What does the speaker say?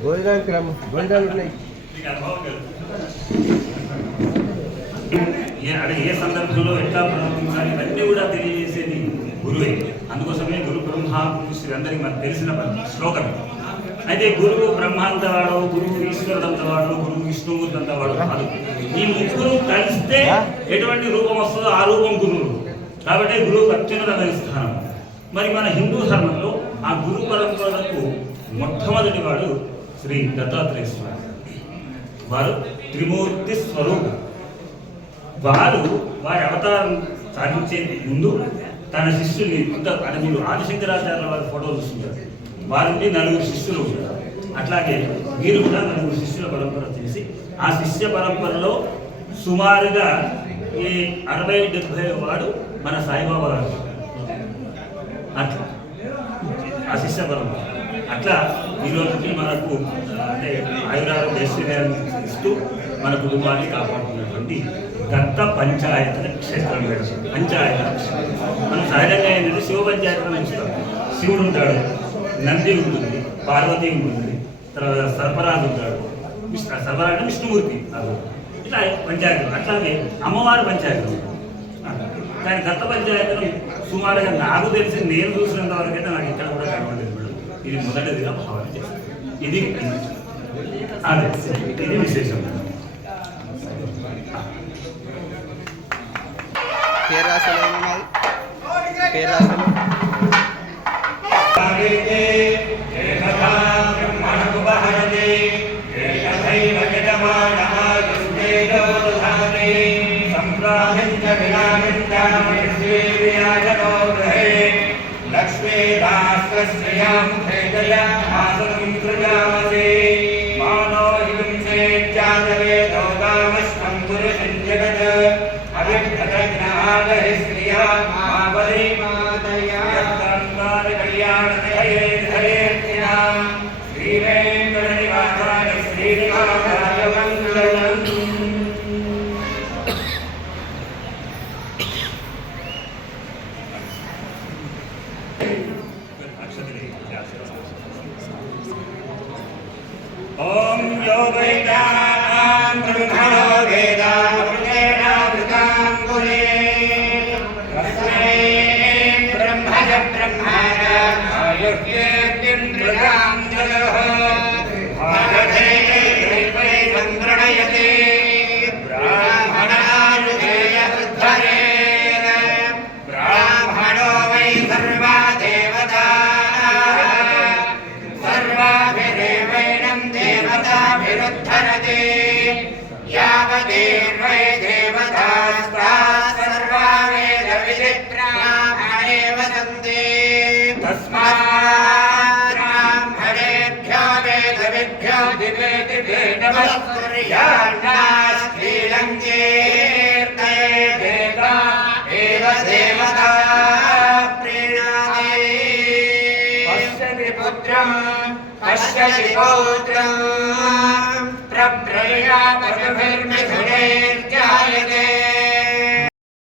ఏ సందర్భంలో ఎట్లా ప్రారంభించాలి ఇవన్నీ కూడా తెలియజేసేది గురువే. అందుకోసమే గురు బ్రహ్మ గురు అందరికీ మనకు తెలిసిన శ్లోకం. అయితే గురువు బ్రహ్మ అంతవాడు, గురువు ఈశ్వరుడు అంతవాడు, గురువు విష్ణుమూర్తి అంతవాడు కాదు. ఈ ముగ్గురు కలిస్తే ఎటువంటి రూపం వస్తుందో ఆ రూపం గురువు. కాబట్టి గురువుకు అత్యున్నతమైన స్థానం. మరి మన హిందూ ధర్మంలో ఆ గురు పరంపరకు మొట్టమొదటి వాడు శ్రీ దత్తాత్రేయ స్వామి. వారు త్రిమూర్తి స్వరూపం. వారి అవతారం సాధించే ముందు తన శిష్యుల్ని మీరు ఆదిశంకరాచార్యుల వారి ఫోటోలు చూస్తుంటారు. వారికి 4 శిష్యులు ఉంటారు. అట్లాగే వీరు కూడా 4 శిష్యుల పరంపర చేసి ఆ శిష్య పరంపరలో సుమారుగా ఈ 60-70 వాడు మన సాయిబాబా గారు. అట్లా ఆ శిష్య పరంపర అట్లా ఈరోజుకి మనకు అంటే ఆయురారోగ్యాన్ని ఇస్తూ మన కుటుంబాన్ని కాపాడుతున్నటువంటి దత్త పంచాయతన క్షేత్రం. పంచాయత మనం సహజంగా ఏంటంటే శివ పంచాయతీని ఉంచుతాం. శివుడు ఉంటాడు, నంది ఉంటుంది, పార్వతి ఉంటుంది, తర్వాత సర్పరాజు ఉంటాడు. సర్పరాజు అంటే విష్ణుమూర్తి. ఇట్లా పంచాయతీలు. అట్లాగే అమ్మవారి పంచాయతీలు. కానీ దత్త పంచాయతీలు సుమారుగా నాకు తెలిసి నేను చూసినంత వరకు అయితే నాకు ఇక్కడ కూడా కనబడలేదు మేడం. ఇది మొదటిదిగా భావన చేస్తాను. ఇది అదే ఇది విశేషం. ओम यो वैदानां ब्रह्मणो वेदा वृतेनावृतां गुणे तस्मै ब्रह्मज ब्रह्मण आयुर्येतिं मृगां जलः भारते वै संप्रणयते ब्राह्मणानुजेय उद्धरेण ब्राह्मणो वै सर्वा देवता विरुद्धरते यावदेवै देवतास्ताः सर्वा वेदविधिब्राह्मणे वदन्ति तस्मात् ब्राह्मणेभ्यो वेदविभ्यो दिवे दिवे नमः कुर्यान्नास्त्रीलङ्कीर्तये देवा एव देवता प्रीणाति पश्यति पुत्रम् पश्यति पौत्रम् प्रप्रया पशुभिर्मिथुनैर्जायते